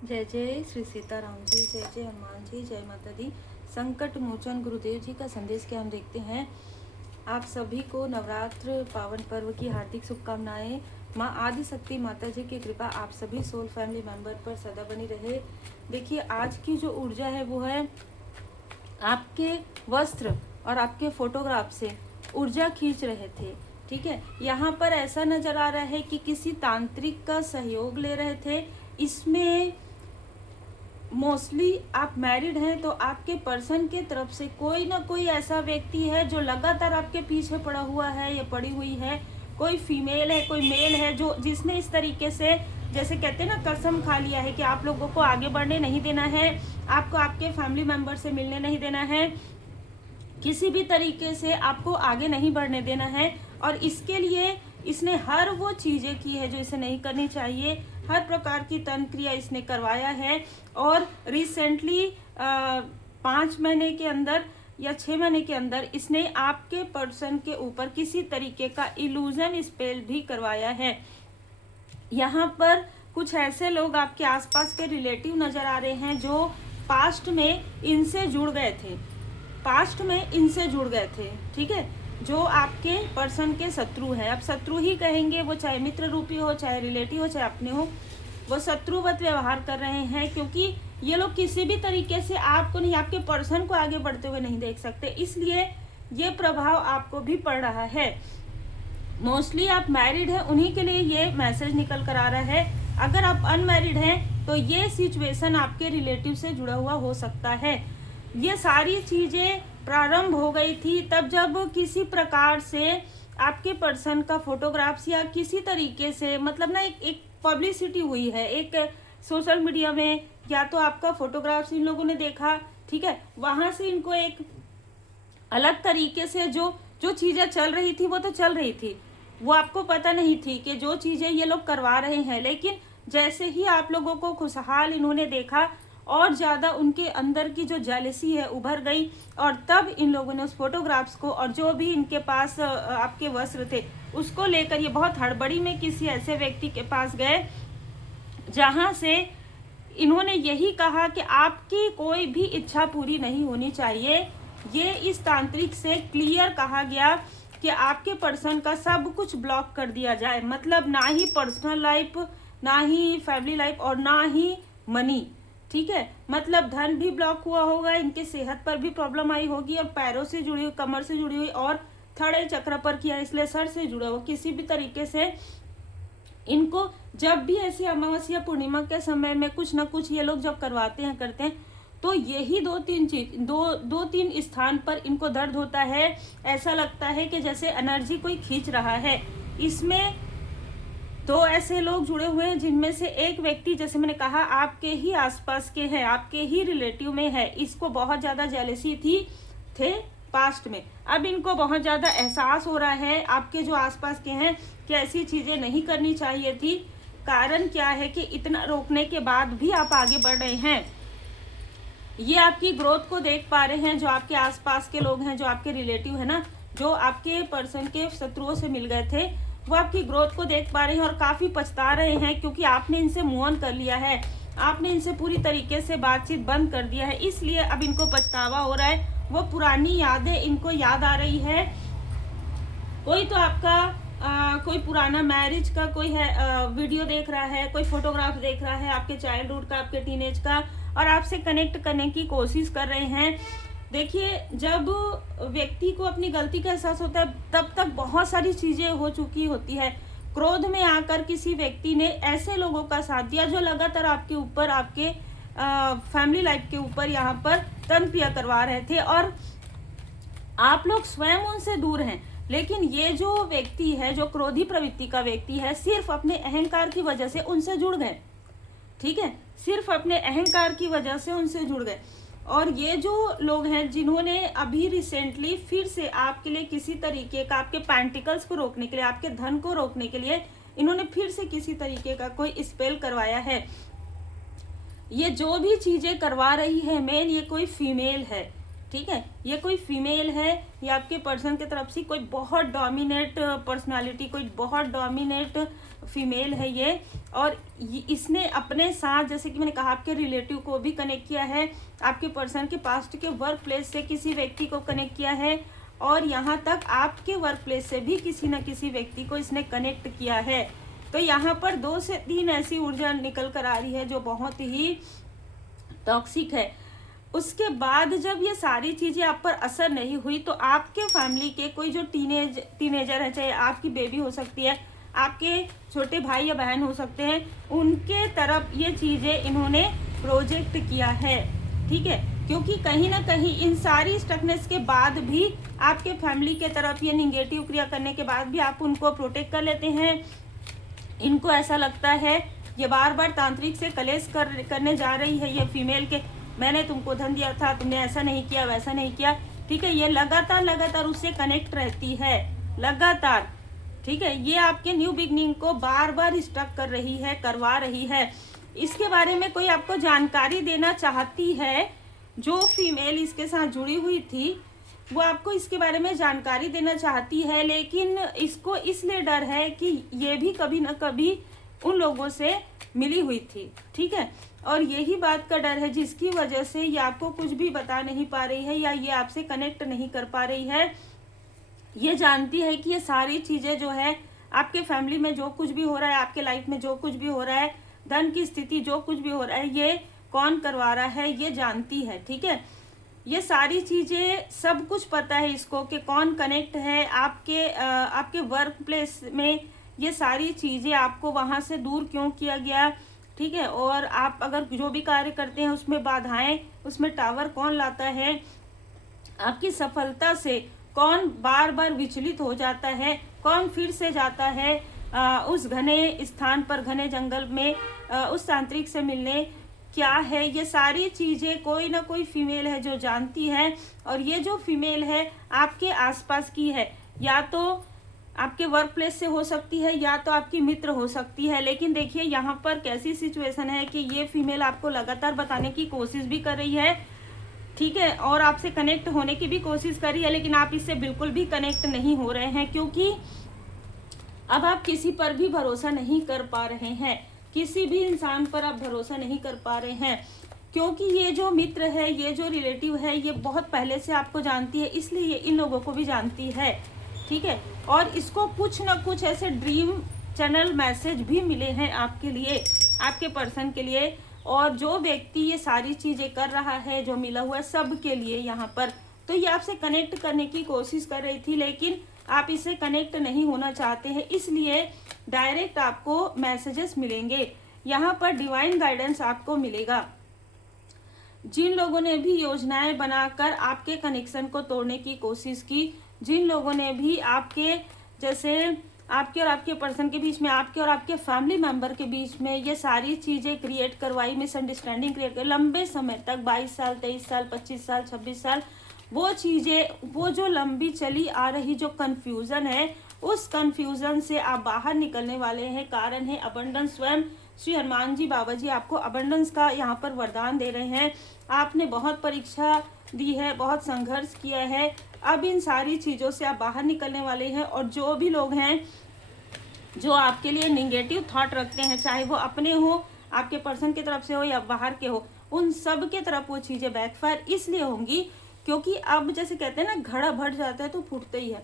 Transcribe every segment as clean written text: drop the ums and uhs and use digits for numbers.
जय जय श्री सीताराम जी, जय जय हनुमान जी, जय माता दी। संकट मोचन गुरुदेव जी का संदेश क्या हम देखते हैं। आप सभी को नवरात्र पावन पर्व की हार्दिक शुभकामनाएं। माँ आदि शक्ति माता जी की कृपा आप सभी सोल फैमिली मेंबर पर सदा बनी रहे। देखिए, आज की जो ऊर्जा है वो है आपके वस्त्र और आपके फोटोग्राफ से ऊर्जा खींच रहे थे। ठीक है, यहाँ पर ऐसा नजर आ रहा है कि किसी तांत्रिक का सहयोग ले रहे थे। इसमें मोस्टली आप मैरिड हैं तो आपके पर्सन के तरफ से कोई ना कोई ऐसा व्यक्ति है जो लगातार आपके पीछे पड़ा हुआ है या पड़ी हुई है। कोई फीमेल है, कोई मेल है, जो जिसने इस तरीके से, जैसे कहते हैं ना, कसम खा लिया है कि आप लोगों को आगे बढ़ने नहीं देना है, आपको आपके फैमिली मेंबर से मिलने नहीं देना है, किसी भी तरीके से आपको आगे नहीं बढ़ने देना है। और इसके लिए इसने हर वो चीज़ें की है जो इसे नहीं करनी चाहिए। हर प्रकार की तंत्र क्रिया इसने करवाया है। और रिसेंटली 5 महीने के अंदर या 6 महीने के अंदर इसने आपके पर्सन के ऊपर किसी तरीके का इल्यूजन स्पेल भी करवाया है। यहाँ पर कुछ ऐसे लोग आपके आसपास के रिलेटिव नजर आ रहे हैं जो पास्ट में इनसे जुड़ गए थे, ठीक है, जो आपके पर्सन के शत्रु हैं। अब शत्रु ही कहेंगे, वो चाहे मित्र रूपी हो, चाहे रिलेटिव हो, चाहे अपने हो, वो शत्रुवत व्यवहार कर रहे हैं, क्योंकि ये लोग किसी भी तरीके से आपको नहीं, आपके पर्सन को आगे बढ़ते हुए नहीं देख सकते। इसलिए ये प्रभाव आपको भी पड़ रहा है। मोस्टली आप मैरिड हैं, उन्हीं के लिए ये मैसेज निकल कर आ रहा है। अगर आप अनमैरिड हैं तो ये सिचुएशन आपके रिलेटिव से जुड़ा हुआ हो सकता है। ये सारी चीज़ें प्रारंभ हो गई थी तब जब किसी प्रकार से आपके पर्सन का फोटोग्राफ्स या किसी तरीके से, मतलब ना, एक पब्लिसिटी हुई है, एक सोशल मीडिया में, या तो आपका फोटोग्राफ्स इन लोगों ने देखा, ठीक है, वहाँ से इनको एक अलग तरीके से जो जो चीज़ें चल रही थी वो तो चल रही थी, वो आपको पता नहीं थी कि जो चीज़ें ये लोग करवा रहे हैं। लेकिन जैसे ही आप लोगों को खुशहाल इन्होंने देखा, और ज़्यादा उनके अंदर की जो जेलसी है उभर गई, और तब इन लोगों ने उस फोटोग्राफ्स को और जो भी इनके पास आपके वस्त्र थे उसको लेकर ये बहुत हड़बड़ी में किसी ऐसे व्यक्ति के पास गए जहाँ से इन्होंने यही कहा कि आपकी कोई भी इच्छा पूरी नहीं होनी चाहिए। ये इस तांत्रिक से क्लियर कहा गया कि आपके पर्सन का सब कुछ ब्लॉक कर दिया जाए, मतलब ना ही पर्सनल लाइफ, ना ही फैमिली लाइफ, और ना ही मनी। ठीक है, मतलब धन भी ब्लॉक हुआ होगा, इनके सेहत पर भी प्रॉब्लम आई होगी, और पैरों से जुड़ी हुई, कमर से जुड़ी हुई, और थड़े चक्र पर किया, इसलिए सर से जुड़ा हुआ किसी भी तरीके से इनको जब भी ऐसी अमावस्या पूर्णिमा के समय में कुछ ना कुछ ये लोग जब करवाते हैं, करते हैं, तो यही दो तीन स्थान पर इनको दर्द होता है। ऐसा लगता है कि जैसे एनर्जी कोई खींच रहा है। इसमें दो ऐसे लोग जुड़े हुए हैं जिनमें से एक व्यक्ति, जैसे मैंने कहा, आपके ही आसपास के हैं, आपके ही रिलेटिव में है। इसको बहुत ज़्यादा जेलसी थे पास्ट में। अब इनको बहुत ज़्यादा एहसास हो रहा है आपके जो आसपास के हैं कि ऐसी चीज़ें नहीं करनी चाहिए थी। कारण क्या है कि इतना रोकने के बाद भी आप आगे बढ़ रहे हैं। ये आपकी ग्रोथ को देख पा रहे हैं, जो आपके आसपास के लोग हैं, जो आपके रिलेटिव है ना, जो आपके पर्सन के शत्रुओं से मिल गए थे, वो आपकी ग्रोथ को देख पा रहे हैं और काफ़ी पछता रहे हैं, क्योंकि आपने इनसे मूव ऑन कर लिया है, आपने इनसे पूरी तरीके से बातचीत बंद कर दिया है। इसलिए अब इनको पछतावा हो रहा है, वो पुरानी यादें इनको याद आ रही है। कोई तो आपका कोई पुराना मैरिज का कोई है वीडियो देख रहा है, कोई फोटोग्राफ देख रहा है आपके चाइल्डहुड का, आपके टीनेज का, और आपसे कनेक्ट करने की कोशिश कर रहे हैं। देखिए, जब व्यक्ति को अपनी गलती का एहसास होता है तब तक बहुत सारी चीज़ें हो चुकी होती है। क्रोध में आकर किसी व्यक्ति ने ऐसे लोगों का साथ दिया जो लगातार आपके ऊपर, आपके फैमिली लाइफ के ऊपर यहाँ पर तंत्र क्रिया करवा रहे थे, और आप लोग स्वयं उनसे दूर हैं। लेकिन ये जो व्यक्ति है, जो क्रोधी प्रवृत्ति का व्यक्ति है, सिर्फ अपने अहंकार की वजह से उनसे जुड़ गए। ठीक है, सिर्फ अपने अहंकार की वजह से उनसे जुड़ गए। और ये जो लोग हैं जिन्होंने अभी रिसेंटली फिर से आपके लिए किसी तरीके का, आपके पेंटिकल्स को रोकने के लिए, आपके धन को रोकने के लिए, इन्होंने फिर से किसी तरीके का कोई स्पेल करवाया है। ये जो भी चीजें करवा रही है मेन, ये कोई फीमेल है, ठीक है, ये कोई फीमेल है, या आपके पर्सन की तरफ से कोई बहुत डोमिनेट पर्सनालिटी, कोई बहुत डोमिनेट फीमेल है ये, और इसने अपने साथ, जैसे कि मैंने कहा, आपके रिलेटिव को भी कनेक्ट किया है, आपके पर्सन के पास्ट के वर्क प्लेस से किसी व्यक्ति को कनेक्ट किया है, और यहाँ तक आपके वर्क प्लेस से भी किसी न किसी व्यक्ति को इसने कनेक्ट किया है। तो यहाँ पर 2 से 3 ऐसी ऊर्जा निकल कर आ रही है जो बहुत ही टॉक्सिक है। उसके बाद जब ये सारी चीज़ें आप पर असर नहीं हुई, तो आपके फैमिली के कोई जो टीनेजर है, चाहे आपकी बेबी हो सकती है, आपके छोटे भाई या बहन हो सकते हैं, उनके तरफ ये चीज़ें इन्होंने प्रोजेक्ट किया है। ठीक है, क्योंकि कहीं ना कहीं इन सारी स्टकनेस के बाद भी आपके फैमिली के तरफ ये निगेटिव क्रिया करने के बाद भी आप उनको प्रोटेक्ट कर लेते हैं। इनको ऐसा लगता है ये बार बार तांत्रिक से कलेश करने जा रही है ये फीमेल के, मैंने तुमको धन दिया था, तुमने ऐसा नहीं किया, वैसा नहीं किया। ठीक है, ये लगातार उससे कनेक्ट रहती है, लगातार। ठीक है, ये आपके न्यू बिगनिंग को बार बार स्टक कर रही है, करवा रही है। इसके बारे में कोई आपको जानकारी देना चाहती है, जो फीमेल इसके साथ जुड़ी हुई थी वो आपको इसके बारे में जानकारी देना चाहती है, लेकिन इसको इसलिए डर है कि ये भी कभी ना कभी उन लोगों से मिली हुई थी। ठीक है, और यही बात का डर है जिसकी वजह से ये आपको कुछ भी बता नहीं पा रही है, या ये आपसे कनेक्ट नहीं कर पा रही है। ये जानती है कि ये सारी चीज़ें जो है आपके फैमिली में जो कुछ भी हो रहा है, आपके लाइफ में जो कुछ भी हो रहा है, धन की स्थिति जो कुछ भी हो रहा है, ये कौन करवा रहा है ये जानती है। ठीक है, ये सारी चीज़ें सब कुछ पता है इसको कि कौन कनेक्ट है आपके वर्क प्लेस में, ये सारी चीज़ें आपको वहाँ से दूर क्यों किया गया। ठीक है, और आप अगर जो भी कार्य करते हैं उसमें बाधाएं, उसमें टावर कौन लाता है, आपकी सफलता से कौन बार बार विचलित हो जाता है, कौन फिर से जाता है उस घने स्थान पर, घने जंगल में उस तांत्रिक से मिलने, क्या है ये सारी चीज़ें कोई ना कोई फीमेल है जो जानती है। और ये जो फीमेल है आपके आसपास की है, या तो आपके वर्क प्लेस से हो सकती है, या तो आपकी मित्र हो सकती है। लेकिन देखिए यहाँ पर कैसी सिचुएशन है कि ये फीमेल आपको लगातार बताने की कोशिश भी कर रही है। ठीक है, और आपसे कनेक्ट होने की भी कोशिश कर रही है, लेकिन आप इससे बिल्कुल भी कनेक्ट नहीं हो रहे हैं, क्योंकि अब आप किसी पर भी भरोसा नहीं कर पा रहे हैं, किसी भी इंसान पर आप भरोसा नहीं कर पा रहे हैं, क्योंकि ये जो मित्र है, ये जो रिलेटिव है, ये बहुत पहले से आपको जानती है, इसलिए ये इन लोगों को भी जानती है। ठीक है, और इसको कुछ ना कुछ ऐसे ड्रीम चैनल मैसेज भी मिले हैं आपके लिए, आपके पर्सन के लिए, और जो व्यक्ति ये सारी चीज़ें कर रहा है, जो मिला हुआ है सब के लिए यहाँ पर, तो ये आपसे कनेक्ट करने की कोशिश कर रही थी, लेकिन आप इससे कनेक्ट नहीं होना चाहते हैं, इसलिए डायरेक्ट आपको मैसेजेस मिलेंगे। यहाँ पर डिवाइन गाइडेंस आपको मिलेगा। जिन लोगों ने भी योजनाएं बनाकर आपके कनेक्शन को तोड़ने की कोशिश की, जिन लोगों ने भी आपके, जैसे आपके और आपके पर्सन के बीच में, आपके और आपके फैमिली मेंबर के बीच में ये सारी चीज़ें क्रिएट करवाई, मिसअंडरस्टैंडिंग क्रिएट कर लंबे समय तक, 22 साल, 23 साल, 25 साल, 26 साल, वो चीज़ें, वो जो लंबी चली आ रही जो कन्फ्यूज़न है, उस कन्फ्यूज़न से आप बाहर निकलने वाले हैं। कारण है अबंडेंस। स्वयं श्री हनुमान जी बाबा जी आपको अबंडेंस का यहाँ पर वरदान दे रहे हैं। आपने बहुत परीक्षा दी है, बहुत संघर्ष किया है, अब इन सारी चीज़ों से आप बाहर निकलने वाले हैं। और जो भी लोग हैं जो आपके लिए निगेटिव थॉट रखते हैं, चाहे वो अपने हो, आपके पर्सन की तरफ से हो या बाहर के हो, उन सब के तरफ वो चीज़ें बैकफायर इसलिए होंगी क्योंकि अब जैसे कहते हैं ना, घड़ा भर जाता है तो फूटता ही है।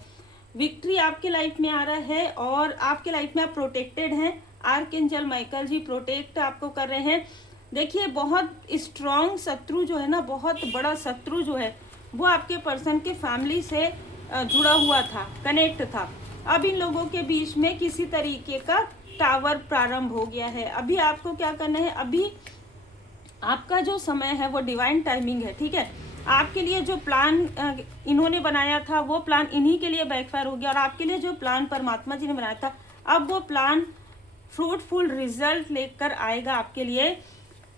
विक्ट्री आपके लाइफ में आ रहा है और आपके लाइफ में आप प्रोटेक्टेड हैं। आर्कएंजल माइकल जी प्रोटेक्ट आपको कर रहे हैं। देखिए बहुत स्ट्रॉन्ग शत्रु जो है ना, बहुत बड़ा शत्रु जो है, वो आपके पर्सन के फैमिली से जुड़ा हुआ था, कनेक्ट था। अब इन लोगों के बीच में किसी तरीके का टावर प्रारंभ हो गया है। अभी आपको क्या करना है, अभी आपका जो समय है वो डिवाइन टाइमिंग है। ठीक है, आपके लिए जो प्लान इन्होंने बनाया था वो प्लान इन्हीं के लिए बैकफायर हो गया, और आपके लिए जो प्लान परमात्मा जी ने बनाया था, अब वो प्लान फ्रूटफुल रिजल्ट लेकर आएगा आपके लिए।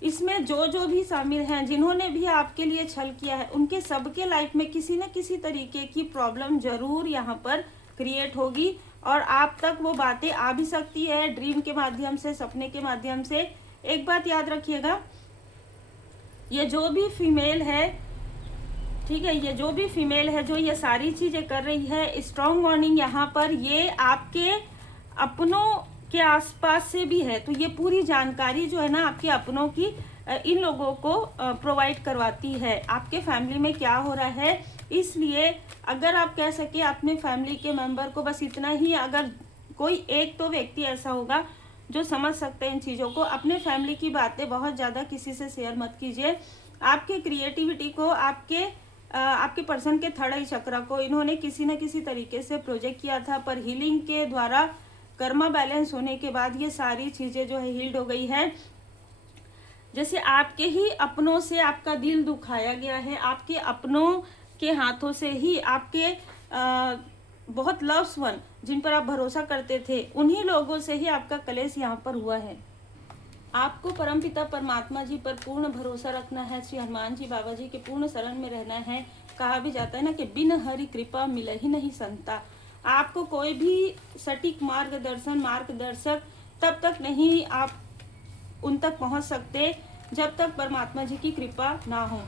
इसमें जो भी शामिल हैं, जिन्होंने भी आपके लिए छल किया है, उनके सबके लाइफ में किसी न किसी तरीके की प्रॉब्लम जरूर यहाँ पर क्रिएट होगी, और आप तक वो बातें आ भी सकती है ड्रीम के माध्यम से, सपने के माध्यम से। एक बात याद रखिएगा, ये जो भी फीमेल है, ठीक है, ये जो भी फीमेल है जो ये सारी चीजें कर रही है, स्ट्रॉन्ग वार्निंग यहाँ पर ये आपके अपनों के आसपास से भी है। तो ये पूरी जानकारी जो है ना आपके अपनों की इन लोगों को प्रोवाइड करवाती है आपके फैमिली में क्या हो रहा है। इसलिए अगर आप कह सके अपने फैमिली के मेंबर को बस इतना ही, अगर कोई एक तो व्यक्ति ऐसा होगा जो समझ सकते हैं इन चीज़ों को, अपने फैमिली की बातें बहुत ज़्यादा किसी से शेयर मत कीजिए। आपके क्रिएटिविटी को, आपके पर्सन के थर्ड आई चक्र को इन्होंने किसी न किसी तरीके से प्रोजेक्ट किया था, पर हीलिंग के द्वारा कर्मा बैलेंस होने के बाद ये सारी चीज़ें जो है हील्ड हो गई है। जैसे आपके ही अपनों से आपका दिल दुखाया गया है, आपके अपनों के हाथों से ही आपके बहुत लव्स वन जिन पर आप भरोसा करते थे, उन्हीं लोगों से ही आपका कलेश यहाँ पर हुआ है। आपको परमपिता परमात्मा जी पर पूर्ण भरोसा रखना है, श्री हनुमान जी बाबा जी के पूर्ण शरण में रहना है। कहा भी जाता है ना कि बिन हरि कृपा मिल ही नहीं संता। आपको कोई भी सटीक मार्गदर्शक तब तक नहीं आप उन तक पहुंच सकते जब तक परमात्मा जी की कृपा ना हो।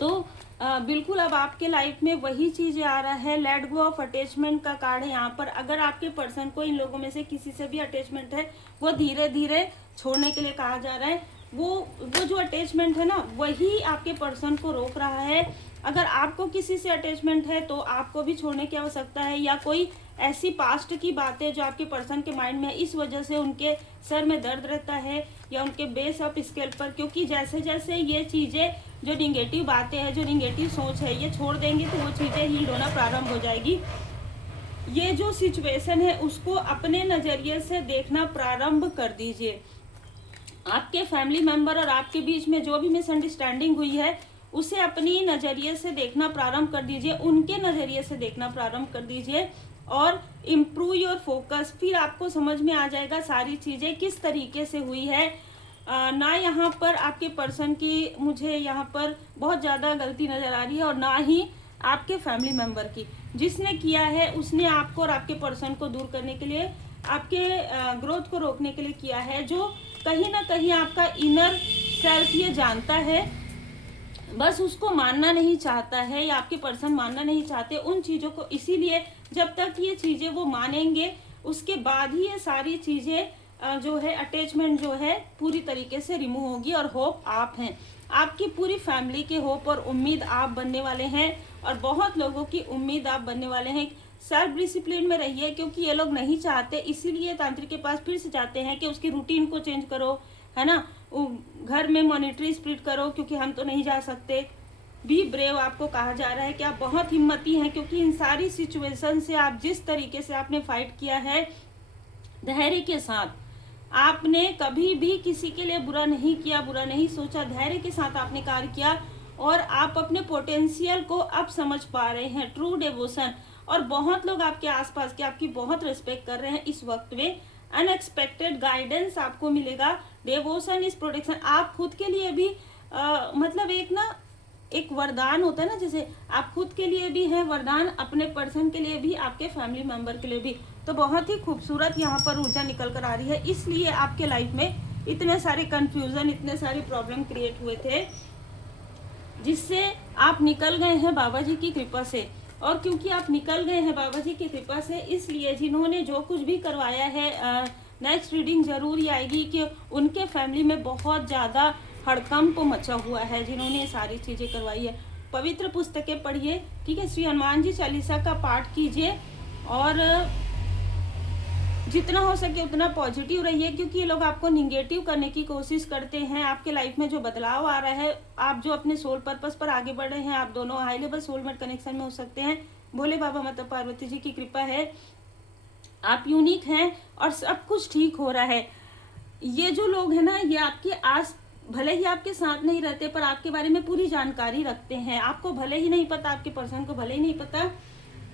तो बिल्कुल अब आपके लाइफ में वही चीज आ रहा है, लेट गो ऑफ अटैचमेंट का कार्ड है यहाँ पर। अगर आपके पर्सन को इन लोगों में से किसी से भी अटैचमेंट है, वो धीरे धीरे छोड़ने के लिए कहा जा रहा है। वो जो अटैचमेंट है ना, वही आपके पर्सन को रोक रहा है। अगर आपको किसी से अटैचमेंट है तो आपको भी छोड़ने की आवश्यकता है, या कोई ऐसी पास्ट की बातें जो आपके पर्सन के माइंड में है, इस वजह से उनके सर में दर्द रहता है, या उनके बेस ऑफ स्केल पर। क्योंकि जैसे जैसे ये चीज़ें, जो निगेटिव बातें हैं, जो निगेटिव सोच है, ये छोड़ देंगे तो वो चीज़ें हील होना प्रारंभ हो जाएगी। ये जो सिचुएशन है उसको अपने नज़रिए से देखना प्रारंभ कर दीजिए। आपके फैमिली मेंबर और आपके बीच में जो भी मिसअंडरस्टैंडिंग हुई है, उसे अपनी नज़रिए से देखना प्रारंभ कर दीजिए, उनके नज़रिए से देखना प्रारंभ कर दीजिए और इम्प्रूव योर फोकस। फिर आपको समझ में आ जाएगा सारी चीज़ें किस तरीके से हुई है। ना यहाँ पर आपके पर्सन की मुझे यहाँ पर बहुत ज़्यादा गलती नज़र आ रही है, और ना ही आपके फैमिली मेंबर की। जिसने किया है उसने आपको और आपके पर्सन को दूर करने के लिए, आपके ग्रोथ को रोकने के लिए किया है, जो कहीं ना कहीं आपका इनर सेल्फ ये जानता है, बस उसको मानना नहीं चाहता है, या आपके पर्सन मानना नहीं चाहते उन चीज़ों को। इसीलिए जब तक ये चीज़ें वो मानेंगे, उसके बाद ही ये सारी चीज़ें जो है अटैचमेंट जो है पूरी तरीके से रिमूव होगी। और होप आप हैं, आपकी पूरी फैमिली के होप और उम्मीद आप बनने वाले हैं, और बहुत लोगों की उम्मीद आप बनने वाले हैं। सेल्फ डिसिप्लिन में रहिए, क्योंकि ये लोग नहीं चाहते, इसीलिए तांत्रिक के पास फिर से जाते हैं कि उसकी रूटीन को चेंज करो, है ना, घर में मॉनिटरी स्पिरिट करो, क्योंकि हम तो नहीं जा सकते। बी ब्रेव आपको कहा जा रहा है कि आप बहुत हिम्मती हैं, क्योंकि इन सारी सिचुएशन से आप जिस तरीके से आपने फाइट किया है धैर्य के साथ, आपने कभी भी किसी के लिए बुरा नहीं किया, बुरा नहीं सोचा, धैर्य के साथ आपने कार्य किया, और आप अपने पोटेंशियल को अब समझ पा रहे हैं। ट्रू डिवोशन, और बहुत लोग आपके आसपास के आपकी बहुत रिस्पेक्ट कर रहे हैं इस वक्त में। अनएक्सपेक्टेड गाइडेंस आपको मिलेगा। Devotion is protection. आप खुद के लिए भी मतलब एक वरदान होता है ना, जैसे आप खुद के लिए भी हैं वरदान, अपने पर्सन के लिए भी, आपके फैमिली मेंबर के लिए भी। तो बहुत ही खूबसूरत यहाँ पर ऊर्जा निकल कर आ रही है। इसलिए आपके लाइफ में इतने सारे कंफ्यूजन, इतने सारे प्रॉब्लम क्रिएट हुए थे, जिससे आप निकल गए हैं बाबा जी की कृपा से। और क्योंकि आप निकल गए हैं बाबा जी की कृपा से, इसलिए जिन्होंने जो कुछ भी करवाया है, नेक्स्ट रीडिंग जरूर ही आएगी कि उनके फैमिली में बहुत ज़्यादा हड़कंप मचा हुआ है, जिन्होंने ये सारी चीज़ें करवाई है। पवित्र पुस्तकें पढ़िए, ठीक है, श्री हनुमान जी चालीसा का पाठ कीजिए, और जितना हो सके उतना पॉजिटिव रहिए, क्योंकि ये लोग आपको निगेटिव करने की कोशिश करते हैं। आपके लाइफ में जो बदलाव आ रहा है, आप जो अपने सोल पर्पस पर आगे बढ़ रहे हैं, आप दोनों हाई लेवल सोलमेट कनेक्शन में हो सकते हैं। भोले बाबा माता पार्वती जी की कृपा है, आप यूनिक हैं और सब कुछ ठीक हो रहा है। ये जो लोग हैं ना, ये आपके आस, भले ही आपके साथ नहीं रहते, पर आपके बारे में पूरी जानकारी रखते हैं। आपको भले ही नहीं पता, आपके पर्सन को भले ही नहीं पता,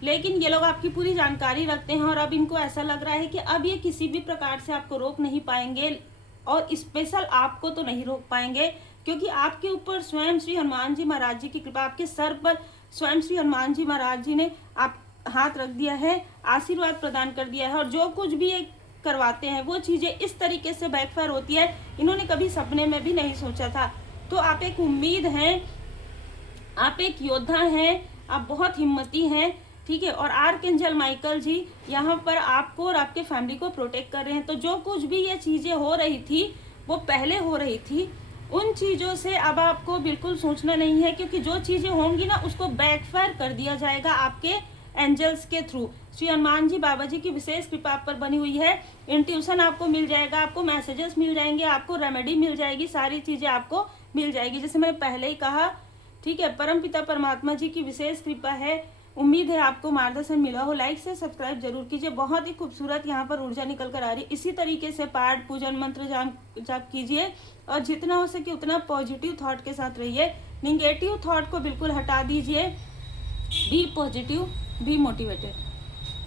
लेकिन ये लोग आपकी पूरी जानकारी रखते हैं। और अब इनको ऐसा लग रहा है कि अब ये किसी भी प्रकार से आपको रोक नहीं पाएंगे, और स्पेशल आपको तो नहीं रोक पाएंगे, क्योंकि आपके ऊपर स्वयं श्री हनुमान जी महाराज जी की कृपा, आपके सर पर स्वयं श्री हनुमान जी महाराज जी ने आप हाथ रख दिया है, आशीर्वाद प्रदान कर दिया है। और जो कुछ भी एक करवाते हैं वो चीज़ें इस तरीके से बैकफायर होती है, इन्होंने कभी सपने में भी नहीं सोचा था। तो आप एक उम्मीद हैं आप एक योद्धा हैं, आप बहुत हिम्मती हैं, ठीक है। और आर्कएंजल माइकल जी यहाँ पर आपको और आपके फैमिली को प्रोटेक्ट कर रहे हैं। तो जो कुछ भी ये चीज़ें हो रही थी वो पहले हो रही थी, उन चीज़ों से अब आपको बिल्कुल सोचना नहीं है, क्योंकि जो चीज़ें होंगी ना उसको बैकफायर कर दिया जाएगा आपके एंजल्स के थ्रू। श्री हनुमान जी बाबा जी की विशेष कृपा आप पर बनी हुई है। इंट्यूशन आपको मिल जाएगा, आपको मैसेजेस मिल जाएंगे, आपको रेमेडी मिल जाएगी, सारी चीज़ें आपको मिल जाएगी, जैसे मैं पहले ही कहा, ठीक है। परम पिता परमात्मा जी की विशेष कृपा है। उम्मीद है आपको मार्गदर्शन मिला हो। लाइक से सब्सक्राइब जरूर कीजिए। बहुत ही खूबसूरत यहाँ पर ऊर्जा निकल कर आ रही है। इसी तरीके से पाठ पूजन मंत्र जाप कीजिए और जितना हो सके उतना पॉजिटिव थॉट के साथ रहिए। निगेटिव थॉट को बिल्कुल हटा दीजिए। Be positive, be motivated.